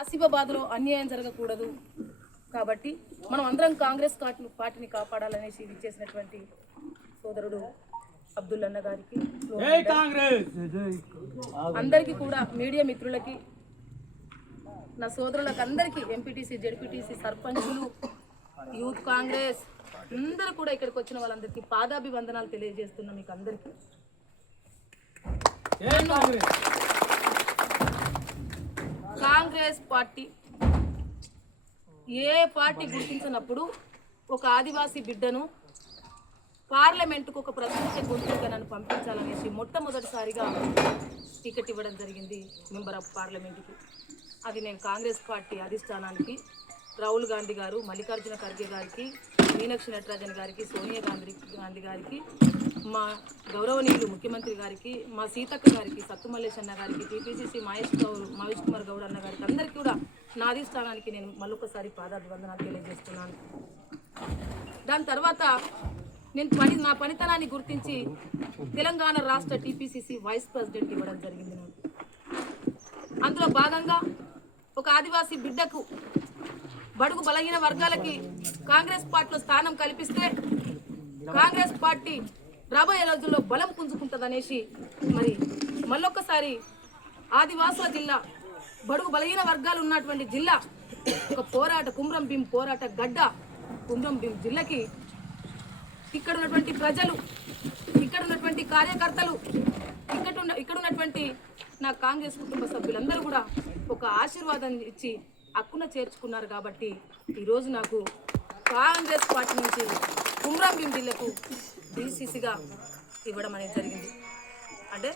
ఆసిఫాబాద్లో అన్యాయం జరగకూడదు కాబట్టి మనం అందరం కాంగ్రెస్ పార్టీని కాపాడాలనేసి విచ్చేసినటువంటి సోదరుడు అబ్దుల్ అన్న గారికి అందరికీ కూడా మీడియా మిత్రులకి నా సోదరులకు అందరికీ ఎంపీటీసీ జెడ్పీటీసీ సర్పంచులు యూత్ కాంగ్రెస్ అందరూ కూడా ఇక్కడికి వచ్చిన వాళ్ళందరికీ పాదాభివందనాలు తెలియజేస్తున్నాం మీకు అందరికీ. కాంగ్రెస్ పార్టీ ఏ పార్టీ గుర్తించినప్పుడు ఒక ఆదివాసీ బిడ్డను పార్లమెంటుకు ఒక ప్రతినిధి గొంతుగా నన్ను పంపించాలనేసి మొట్టమొదటిసారిగా టికెట్ ఇవ్వడం జరిగింది మెంబర్ ఆఫ్ పార్లమెంటుకి. అది నేను కాంగ్రెస్ పార్టీ అధిష్టానానికి రాహుల్ గాంధీ గారు, మల్లికార్జున ఖర్గే గారికి, మీనాక్షి నటరాజన్ గారికి, సోనియా గాంధీ గారికి, మా గౌరవనీయులు ముఖ్యమంత్రి గారికి, మా సీతక్క గారికి, సత్తుమల్లేష్ అన్న గారికి, టీపీసీసీ మహేష్ కుమార్ గౌడ్ అన్న గారికి అందరికీ కూడా నా అధిష్టానానికి నేను మళ్ళొకసారి పాదాభివందనాలు తెలియజేస్తున్నాను. దాని తర్వాత నేను నా పనితనాన్ని గుర్తించి తెలంగాణ రాష్ట్ర టీపీసీసీ వైస్ ప్రెసిడెంట్ ఇవ్వడం జరిగింది. అందులో భాగంగా ఒక ఆదివాసీ బిడ్డకు బడుగు బలహీన వర్గాలకి కాంగ్రెస్ పార్టీలో స్థానం కల్పిస్తే కాంగ్రెస్ పార్టీ రాబోయే రోజుల్లో బలం పుంజుకుంటుందనేసి మరి మళ్ళొక్కసారి ఆదివాసుల జిల్లా, బడుగు బలహీన వర్గాలు ఉన్నటువంటి జిల్లా, ఒక కుమ్రం భీం పోరాట గడ్డ కుమ్రం భీం జిల్లాకి ఇక్కడ ఉన్నటువంటి ప్రజలు, ఇక్కడ ఉన్నటువంటి కార్యకర్తలు, ఇక్కడ ఉన్నటువంటి నా కాంగ్రెస్ కుటుంబ సభ్యులందరూ కూడా ఒక ఆశీర్వాదం ఇచ్చి హక్కున చేర్చుకున్నారు. కాబట్టి ఈరోజు నాకు కాంగ్రెస్ పార్టీ నుంచి కుమ్రం భీం జిల్లాకు డీసీసీగా ఇవ్వడం అనేది జరిగింది. అంటే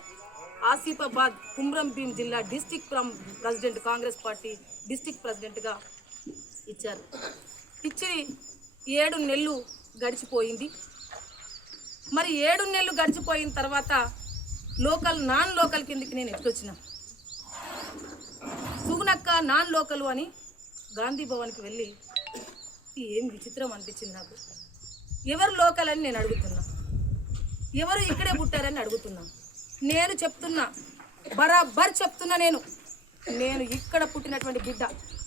ఆసిఫాబాద్ కుమ్రం భీం జిల్లా district president, Congress party district ప్రెసిడెంట్గా ఇచ్చారు. ఇచ్చి 7 నెలలు గడిచిపోయింది. మరి 7 నెలలు గడిచిపోయిన తర్వాత నాన్ లోకల్ కిందికి నేను ఎట్లొచ్చిన సుగునక్క నాన్ లోకలు అని గాంధీ భవన్కి వెళ్ళి ఏం విచిత్రం అనిపించింది నాకు. ఎవరు లోకల్ అని నేను అడుగుతున్నా, ఎవరు ఇక్కడే పుట్టారని అడుగుతున్నా. నేను చెప్తున్నా, బరాబర్ చెప్తున్నా, నేను ఇక్కడ పుట్టినటువంటి బిడ్డ.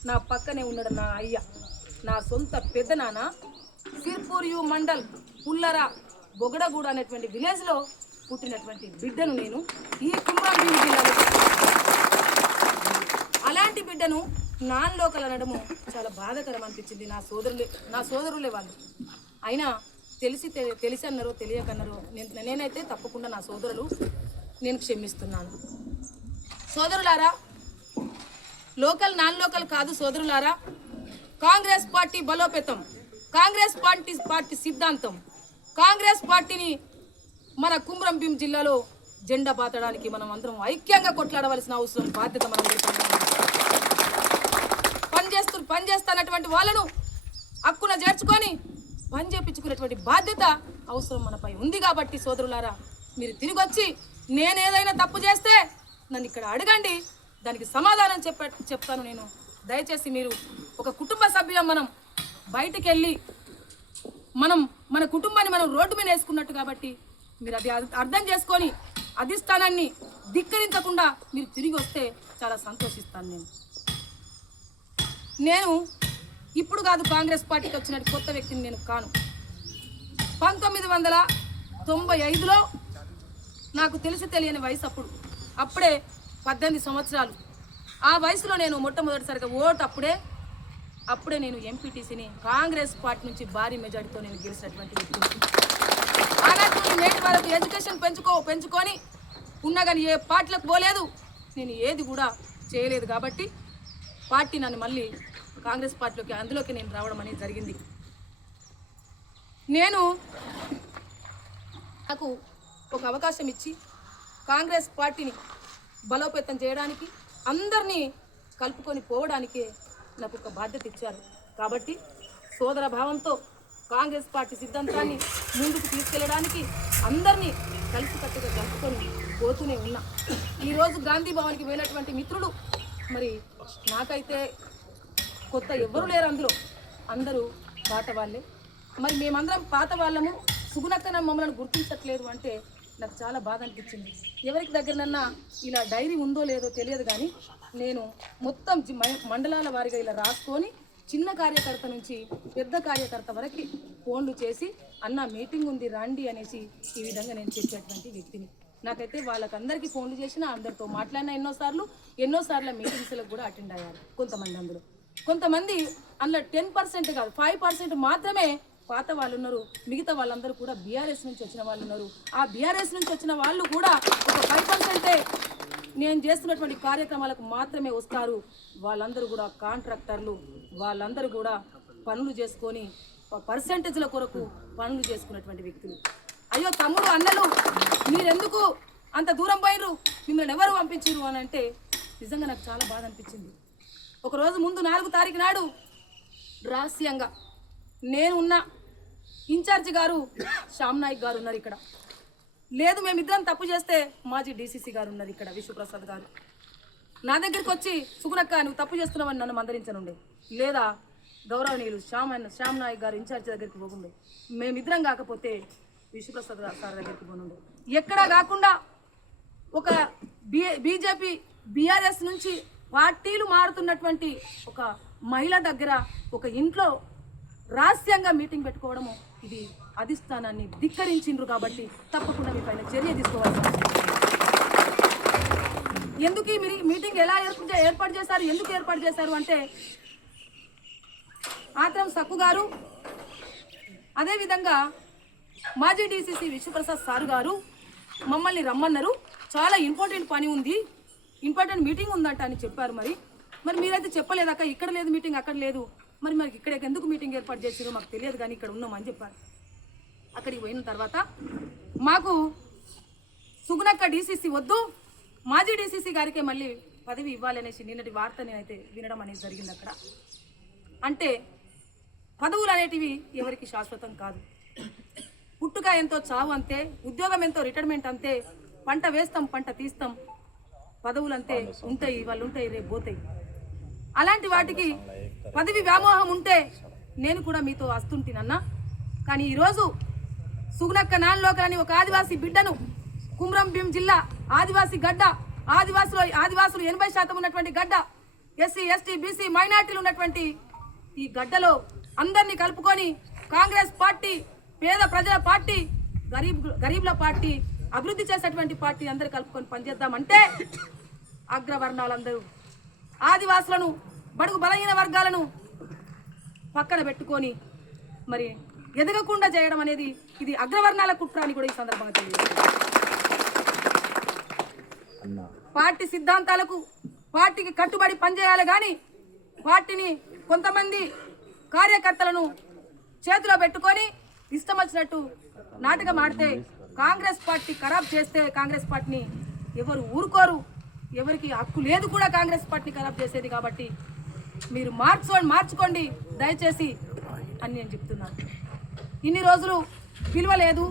నా పక్కనే ఉన్నాడు నా అయ్య, నా సొంత పెద్ద నాన్న. సిర్పూర్యు మండల్ పుల్లర బొగడగూడ అనేటువంటి విలేజ్లో పుట్టినటువంటి బిడ్డను నేను ఈ కుమ్రం భీం జిల్లాలో. అలాంటి బిడ్డను నాన్ లోకల్ అనడము చాలా బాధాకరం అనిపించింది. నా సోదరులే వాళ్ళు. అయినా తెలిసి అన్నారో తెలియకన్నారో నేనైతే తప్పకుండా నా సోదరులు నేను క్షమిస్తున్నాను. సోదరులారా, లోకల్ నాన్ లోకల్ కాదు సోదరులారా. కాంగ్రెస్ పార్టీ బలోపేతం, కాంగ్రెస్ పార్టీ సిద్ధాంతం, కాంగ్రెస్ పార్టీని మన కుమ్రం భీం జిల్లాలో జెండా పాతడానికి మనం అందరం ఐక్యంగా కొట్లాడవలసిన అవసరం, బాధ్యత మనందరికీ. పనిచేస్తున్నటువంటి వాళ్ళను హక్కున చేర్చుకొని పని చేయించుకునేటువంటి బాధ్యత అవసరం మనపై ఉంది. కాబట్టి సోదరులారా, మీరు తిరిగి వచ్చి నేనేదైనా తప్పు చేస్తే నన్ను ఇక్కడ అడగండి, దానికి సమాధానం చెప్తాను నేను. దయచేసి మీరు ఒక కుటుంబ సభ్యులం, మనం బయటికి వెళ్ళి మన కుటుంబాన్ని మనం రోడ్డు మీద వేసుకున్నట్టు. కాబట్టి మీరు అది అర్థం చేసుకొని అధిష్టానాన్ని ధిక్కరించకుండా మీరు తిరిగి వస్తే చాలా సంతోషిస్తాను. నేను ఇప్పుడు కాదు కాంగ్రెస్ పార్టీకి వచ్చినట్టు కొత్త వ్యక్తిని నేను కాను. 1995లో నాకు తెలియని వయసు అప్పుడే 18 సంవత్సరాలు. ఆ వయసులో నేను మొట్టమొదటిసారిగా ఓటు అప్పుడే నేను ఎంపీటీసీని కాంగ్రెస్ పార్టీ నుంచి భారీ మెజార్టీతో నేను గెలిచినటువంటి వ్యక్తి. ఆనాటి నేటి వరకు ఎడ్యుకేషన్ పెంచుకొని ఉన్నా కానీ ఏ పార్టీలకు పోలేదు, నేను ఏది కూడా చేయలేదు. కాబట్టి పార్టీ నన్ను మళ్ళీ కాంగ్రెస్ పార్టీలోకి అందులోకి నేను రావడం అనేది జరిగింది. నాకు ఒక అవకాశం ఇచ్చి కాంగ్రెస్ పార్టీని బలోపేతం చేయడానికి, అందరినీ కలుపుకొని పోవడానికే నాకు ఒక బాధ్యత ఇచ్చారు. కాబట్టి సోదర భావంతో కాంగ్రెస్ పార్టీ సిద్ధాంతాన్ని ముందుకు తీసుకెళ్ళడానికి అందరినీ కలిసికట్టుగా కలుపుకొని పోతూనే ఉన్నా. ఈరోజు గాంధీ భవన్కి వెళ్ళినటువంటి మిత్రులు మరి నాకైతే కొత్త ఎవ్వరూ లేరు, అందులో అందరూ పాత వాళ్ళే. మరి మేమందరం పాత వాళ్ళము, సుగునక్కన మమ్మల్ని గుర్తించట్లేదు అంటే నాకు చాలా బాధ అనిపించింది. ఎవరికి దగ్గరనన్నా ఇలా డైరీ ఉందో లేదో తెలియదు, కానీ నేను మొత్తం మండలాల వారీగా ఇలా రాసుకొని చిన్న కార్యకర్త నుంచి పెద్ద కార్యకర్త వరకు ఫోన్లు చేసి అన్న మీటింగ్ ఉంది రండి అనేసి ఈ విధంగా నేను చెప్పేటువంటి వ్యక్తిని. నాకైతే వాళ్ళకందరికీ ఫోన్లు చేసిన, అందరితో మాట్లాడిన ఎన్నోసార్లు మీటింగ్స్లకు కూడా అటెండ్ అయ్యారు కొంతమంది. అందులో కొంతమంది అందులో 10% కాదు 5% మాత్రమే పాత వాళ్ళు ఉన్నారు. మిగతా వాళ్ళందరూ కూడా బీఆర్ఎస్ నుంచి వచ్చిన వాళ్ళు ఉన్నారు. ఆ బీఆర్ఎస్ నుంచి వచ్చిన వాళ్ళు కూడా ఒక 5% నేను చేస్తున్నటువంటి కార్యక్రమాలకు మాత్రమే వస్తారు. వాళ్ళందరూ కూడా కాంట్రాక్టర్లు, వాళ్ళందరూ కూడా పనులు చేసుకొని పర్సెంటేజ్ల కొరకు పనులు చేసుకున్నటువంటి వ్యక్తులు. అయ్యో తమ్ముడు అన్నలు మీరెందుకు అంత దూరం పోయినరు, మిమ్మల్ని ఎవరు పంపించారు అని అంటే నిజంగా నాకు చాలా బాధ అనిపించింది. ఒకరోజు ముందు 4వ తారీఖు నాడు రహస్యంగా నేను ఉన్న ఇన్ఛార్జి గారు శ్యామ్ నాయక్ గారు ఉన్నారు ఇక్కడ. లేదు మేమిద్దరం తప్పు చేస్తే మాజీ డీసీసీ గారు ఉన్నారు ఇక్కడ, విశ్వప్రసాద్ గారు. నా దగ్గరికి వచ్చి సుగుణక్క నువ్వు తప్పు చేస్తున్నావని నన్ను మందరించనుండే, లేదా గౌరవనీయులు శ్యామ్ నాయక్ గారు ఇన్ఛార్జి దగ్గరికి పోకుండే, మేమిద్దరం కాకపోతే విశ్వప్రసాద్ సార్ దగ్గరికి పోనుండే. ఎక్కడా కాకుండా ఒక బీజేపీ బీఆర్ఎస్ నుంచి పార్టీలు మారుతున్నటువంటి ఒక మహిళ దగ్గర ఒక ఇంట్లో రహస్యంగా మీటింగ్ పెట్టుకోవడము ఇది అధిష్టానాన్ని ధిక్కరించిండ్రు. కాబట్టి తప్పకుండా మీ పైన చర్య తీసుకోవాలి. ఎందుకు ఈ మీటింగ్ ఎలా ఏర్పాటు చేశారు, ఎందుకు ఏర్పాటు చేశారు అంటే ఆత్రం సక్కు గారు, అదేవిధంగా మాజీ డీసీసీ విశ్వప్రసాద్ సార్ గారు మమ్మల్ని రమ్మన్నారు. చాలా ఇంపార్టెంట్ పని ఉంది, ఇంపార్టెంట్ మీటింగ్ ఉందంట అని చెప్పారు. మరి మీరైతే చెప్పలేదాక, ఇక్కడ లేదు మీటింగ్ అక్కడ లేదు, మరి ఇక్కడ ఎందుకు మీటింగ్ ఏర్పాటు చేసారో మాకు తెలియదు కానీ ఇక్కడ ఉన్నామని చెప్పారు. అక్కడికి పోయిన తర్వాత మాకు సుగుణక్క డీసీసీ వద్దు, మాజీ డీసీసీ గారికే మళ్ళీ పదవి ఇవ్వాలి అనేసి నిన్నటి వార్త నేనైతే వినడం అనేది జరిగింది. అక్కడ అంటే పదవులు అనేటివి ఎవరికి శాశ్వతం కాదు. పుట్టుక ఎంతో చావు అంతే, ఉద్యోగం ఎంతో రిటైర్మెంట్ అంతే, పంట వేస్తాం పంట తీస్తాం, పదవులు అంతే ఉంటాయి, వాళ్ళు ఉంటాయి రేపు పోతాయి. అలాంటి వాటికి పదవి వ్యామోహం ఉంటే నేను కూడా మీతో వస్తుంటానన్నా. కానీ ఈరోజు సుగుణక్క నాన్లోక అని ఒక ఆదివాసీ బిడ్డను, కుమ్రం భీం జిల్లా ఆదివాసీ గడ్డ, ఆదివాసులు 80% ఉన్నటువంటి గడ్డ, ఎస్సీ ఎస్టీ బీసీ మైనార్టీలు ఉన్నటువంటి ఈ గడ్డలో అందరినీ కలుపుకొని కాంగ్రెస్ పార్టీ పేద ప్రజల పార్టీ, గరీబ్ల పార్టీ, అభివృద్ధి చేసేటువంటి పార్టీ అందరూ కలుపుకొని పనిచేద్దామంటే అగ్రవర్ణాలందరూ ఆదివాసులను, బడుగు బలహీన వర్గాలను పక్కన పెట్టుకొని మరి ఎదగకుండా చేయడం అనేది ఇది అగ్రవర్ణాల కుట్ర అని కూడా ఈ సందర్భంగా తెలియజేస్తుంది. పార్టీ సిద్ధాంతాలకు పార్టీకి కట్టుబడి పనిచేయాలి కానీ పార్టీని కొంతమంది కార్యకర్తలను చేతిలో పెట్టుకొని ఇష్టం వచ్చినట్టు నాటకం ఆడితే, కాంగ్రెస్ పార్టీ ఖరాబ్ చేస్తే కాంగ్రెస్ పార్టీని ఎవరు ఊరుకోరు, ఎవరికి హక్కు లేదు కూడా కాంగ్రెస్ పార్టీ ఖరాబ్ చేసేది. కాబట్టి మీరు మార్చుకోండి దయచేసి అని నేను చెప్తున్నాను. ఇన్ని రోజులు పిలవలేదు,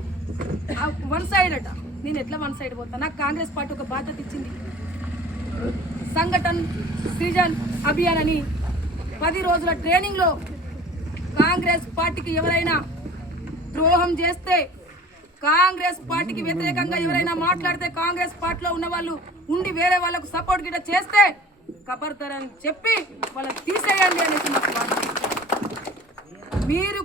1 సైడ్ అట. నేను ఎట్లా 1 సైడ్ పోతాను? నాకు కాంగ్రెస్ పార్టీ ఒక బాధ్యత ఇచ్చింది. సంఘటన్ సృజన్ అభియాన్ అని 10 రోజుల ట్రైనింగ్లో కాంగ్రెస్ పార్టీకి ఎవరైనా ద్రోహం చేస్తే, కాంగ్రెస్ పార్టీకి వ్యతిరేకంగా ఎవరైనా మాట్లాడితే, కాంగ్రెస్ పార్టీలో ఉన్న వాళ్ళు ఉండి వేరే వాళ్ళకు సపోర్ట్ గిట్ట చేస్తే కబర్దారని చెప్పి వాళ్ళని తీసేయండి అనేసి నాకు మీరు